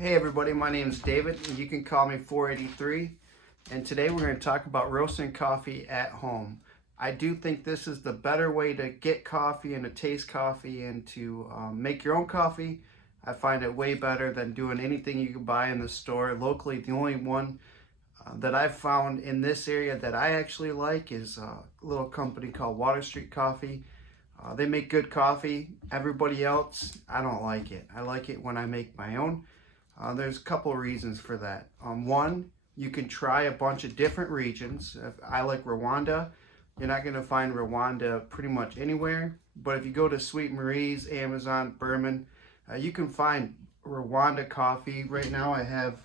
Hey everybody, my name is David, and you can call me 483. And today we're going to talk about roasting coffee at home. I do think this is the better way to get coffee and to taste coffee and to make your own coffee. I find it way better than doing anything you can buy in the store. Locally, the only one that I've found in this area that I actually like is a little company called Water Street Coffee. They make good coffee. Everybody else, I don't like it. I like it when I make my own. There's a couple of reasons for that. One, you can try a bunch of different regions. If I like Rwanda. You're not going to find Rwanda pretty much anywhere. But if you go to Sweet Marie's, Amazon, Berman, you can find Rwanda coffee. Right now I have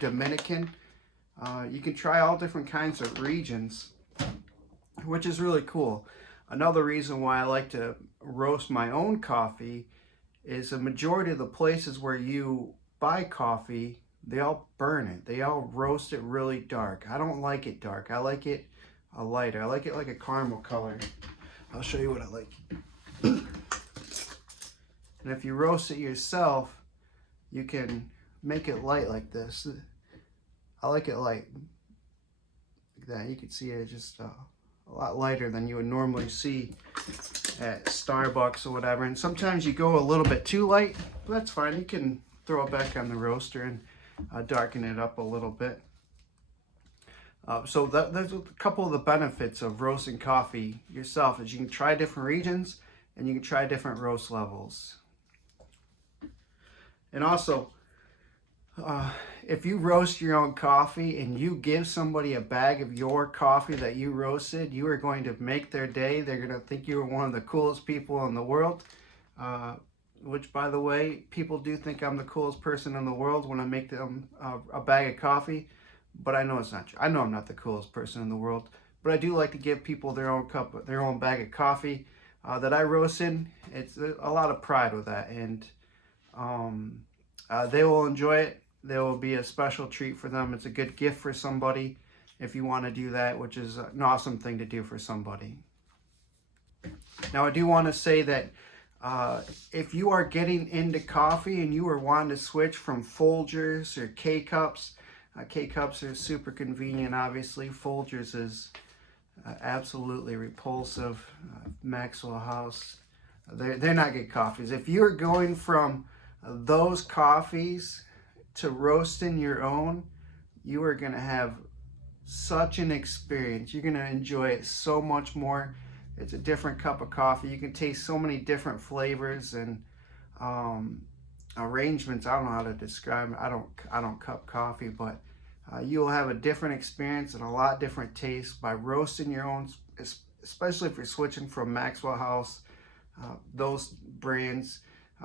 Dominican. You can try all different kinds of regions, which is really cool. Another reason why I like to roast my own coffee is a majority of the places where you buy coffee, they all burn it. They all roast it really dark. I don't like it dark. I like it lighter. I like it like a caramel color. I'll show you what I like. And if you roast it yourself, you can make it light like this. I like it light. Like that. You can see it just a lot lighter than you would normally see at Starbucks or whatever. And sometimes you go a little bit too light, but that's fine. You can throw it back on the roaster and darken it up a little bit. So there's a couple of the benefits of roasting coffee yourself is you can try different regions and you can try different roast levels. And also, if you roast your own coffee and you give somebody a bag of your coffee that you roasted, you are going to make their day. They're going to think you are one of the coolest people in the world. Which, by the way, people do think I'm the coolest person in the world when I make them a bag of coffee. But I know it's not true. I know I'm not the coolest person in the world. But I do like to give people their own their own bag of coffee that I roasted. It's a lot of pride with that. And they will enjoy it. There will be a special treat for them. It's a good gift for somebody if you want to do that, which is an awesome thing to do for somebody. Now, I do want to say that if you are getting into coffee and you are wanting to switch from Folgers or K-Cups, K-Cups are super convenient, obviously. Folgers is absolutely repulsive. Maxwell House, they're not good coffees. If you're going from those coffees to roasting your own, you are going to have such an experience. You're going to enjoy it so much more. It's a different cup of coffee. You can taste so many different flavors and arrangements. I don't know how to describe it. I don't cup coffee, but you will have a different experience and a lot different taste by roasting your own, especially if you're switching from Maxwell House, those brands.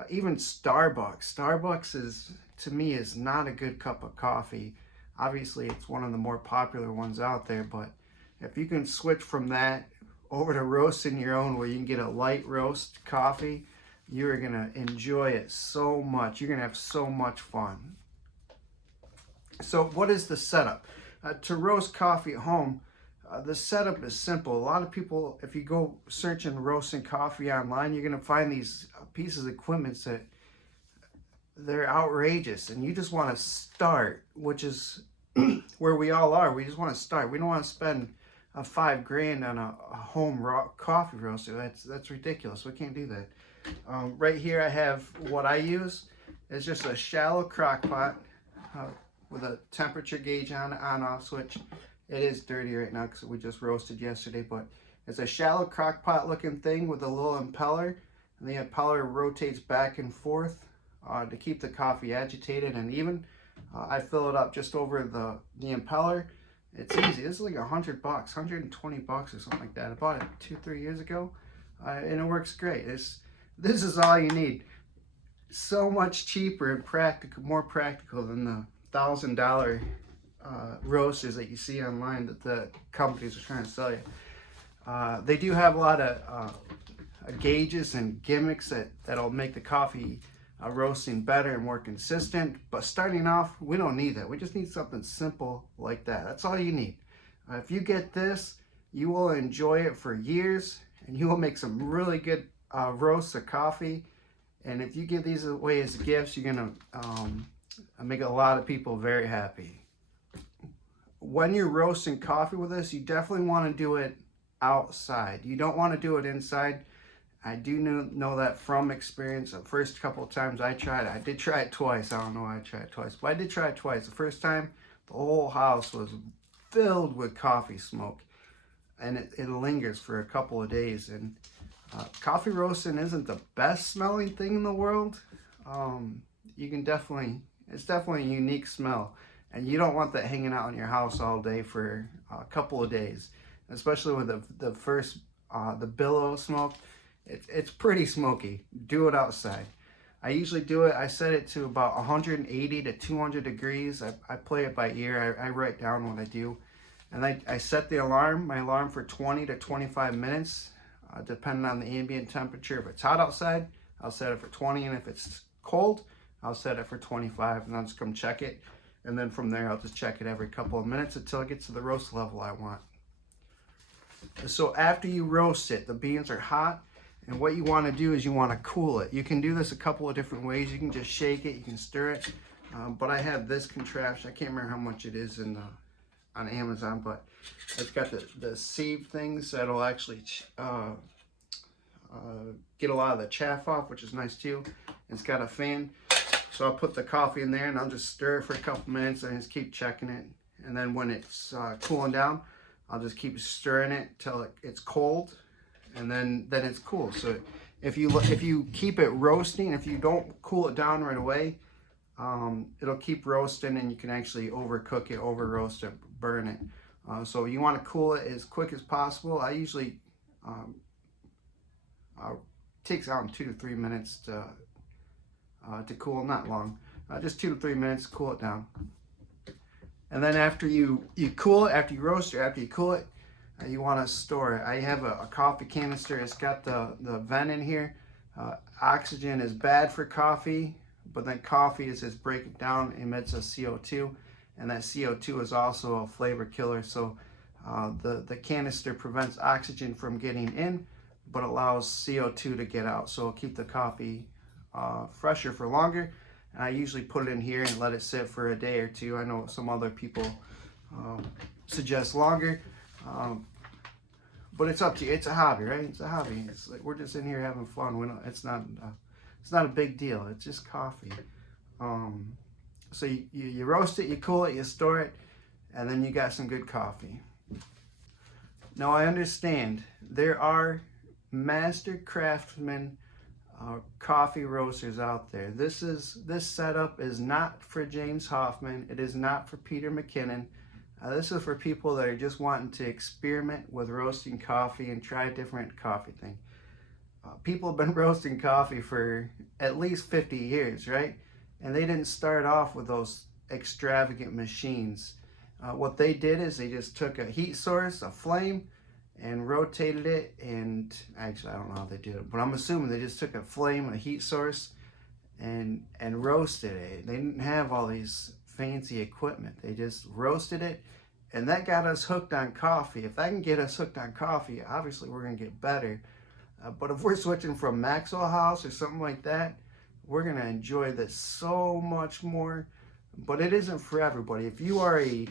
Even Starbucks. Starbucks is, to me, is not a good cup of coffee. Obviously, it's one of the more popular ones out there, but if you can switch from that over to roasting your own where you can get a light roast coffee, you're going to enjoy it so much. You're going to have so much fun. So what is the setup? To roast coffee at home, the setup is simple. A lot of people, if you go searching roasting coffee online, you're going to find these pieces of equipment that they're outrageous, and you just want to start, which is where we all are. We just want to start. We don't want to spend $5,000 on a home coffee roaster. That's ridiculous. We can't do that. Right here I have what I use. It's just a shallow crock pot with a temperature gauge on off switch. It is dirty right now because we just roasted yesterday, but it's a shallow crock pot looking thing with a little impeller, and the impeller rotates back and forth to keep the coffee agitated and even. I fill it up just over the impeller. It's easy. This is like $100, $120 or something like that. I bought it 2-3 years ago, and it works great. This is all you need. So much cheaper and practical, more practical than the $1,000 roasters that you see online that the companies are trying to sell you. They do have a lot of gauges and gimmicks that'll make the coffee roasting better and more consistent, but starting off, we don't need that. We just need something simple like that. That's all you need. If you get this, you will enjoy it for years, and you will make some really good roasts of coffee. And if you give these away as gifts, you're gonna make a lot of people very happy. When you're roasting coffee with this, you definitely want to do it outside. You don't want to do it inside. I do know that from experience. The first couple of times I tried it, I did try it twice. I don't know why I tried it twice, but I did try it twice. The first time, the whole house was filled with coffee smoke, and it lingers for a couple of days. And coffee roasting isn't the best smelling thing in the world. You can definitely, it's definitely a unique smell, and you don't want that hanging out in your house all day for a couple of days, especially with the first the billow smoke. It's pretty smoky. Do it outside. I usually do it, I set it to about 180 to 200 degrees. I play it by ear. I write down what I do. And I set the alarm, my alarm, for 20 to 25 minutes, depending on the ambient temperature. If it's hot outside, I'll set it for 20, and if it's cold, I'll set it for 25, and I'll just come check it. And then from there, I'll just check it every couple of minutes until it gets to the roast level I want. So after you roast it, the beans are hot, and what you want to do is you want to cool it. You can do this a couple of different ways. You can just shake it, you can stir it, but I have this contraption. I can't remember how much it is on Amazon, but it's got the sieve things that'll actually get a lot of the chaff off, which is nice too. It's got a fan, so I'll put the coffee in there and I'll just stir it for a couple minutes and just keep checking it. And then when it's cooling down, I'll just keep stirring it till it's cold, and then it's cool. So if you keep it roasting, if you don't cool it down right away, it'll keep roasting, and you can actually overcook it, over roast it, burn it. So you want to cool it as quick as possible. I usually takes around 2 to 3 minutes to cool, not long, just 2 to 3 minutes, cool it down. And then after you cool it, after you roast it, after you cool it, you want to store it. I have a coffee canister. It's got the vent in here. Oxygen is bad for coffee, but then coffee, as it's breaking down, emits a CO2, and that CO2 is also a flavor killer. So the canister prevents oxygen from getting in, but allows CO2 to get out. So it'll keep the coffee fresher for longer. And I usually put it in here and let it sit for a day or two. I know some other people suggest longer, but it's up to you. It's a hobby, right? It's a hobby. It's like we're just in here having fun. It's not a big deal. It's just coffee. So you roast it, you cool it, you store it, and then you got some good coffee. Now I understand there are master craftsmen coffee roasters out there. This setup is not for James Hoffman. It is not for Peter McKinnon. This is for people that are just wanting to experiment with roasting coffee and try a different coffee thing. People have been roasting coffee for at least 50 years, right? And they didn't start off with those extravagant machines. What they did is they just took a heat source, a flame, and rotated it, and actually I don't know how they did it, but I'm assuming they just took a flame, a heat source, and roasted it. They didn't have all these fancy equipment. They just roasted it, and that got us hooked on coffee. If that can get us hooked on coffee, obviously we're gonna get better. But if we're switching from Maxwell House or something like that, we're gonna enjoy this so much more. But it isn't for everybody. If you are a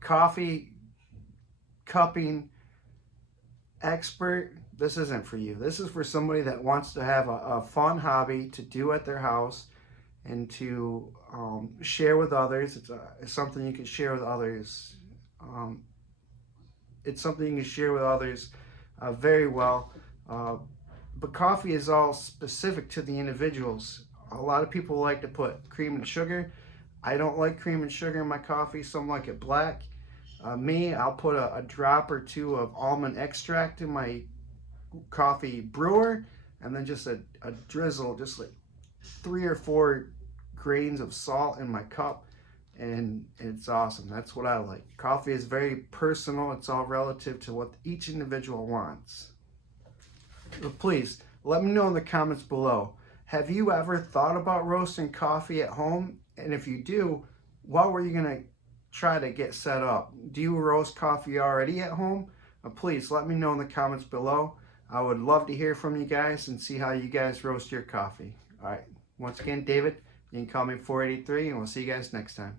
coffee cupping expert, this isn't for you. This is for somebody that wants to have a fun hobby to do at their house and to share with others. It's something you can share with others. It's something you can share with others very well. But coffee is all specific to the individuals. A lot of people like to put cream and sugar. I don't like cream and sugar in my coffee. Some like it black. Me, I'll put a drop or two of almond extract in my coffee brewer, and then just a drizzle, just like 3 or 4 grains of salt in my cup, and it's awesome. That's what I like. Coffee is very personal. It's all relative to what each individual wants. But please, let me know in the comments below. Have you ever thought about roasting coffee at home? And if you do, what were you going to try to get set up? Do you roast coffee already at home? Please let me know in the comments below. I would love to hear from you guys and see how you guys roast your coffee. All right, once again, David, You can call me 483, and we'll see you guys next time.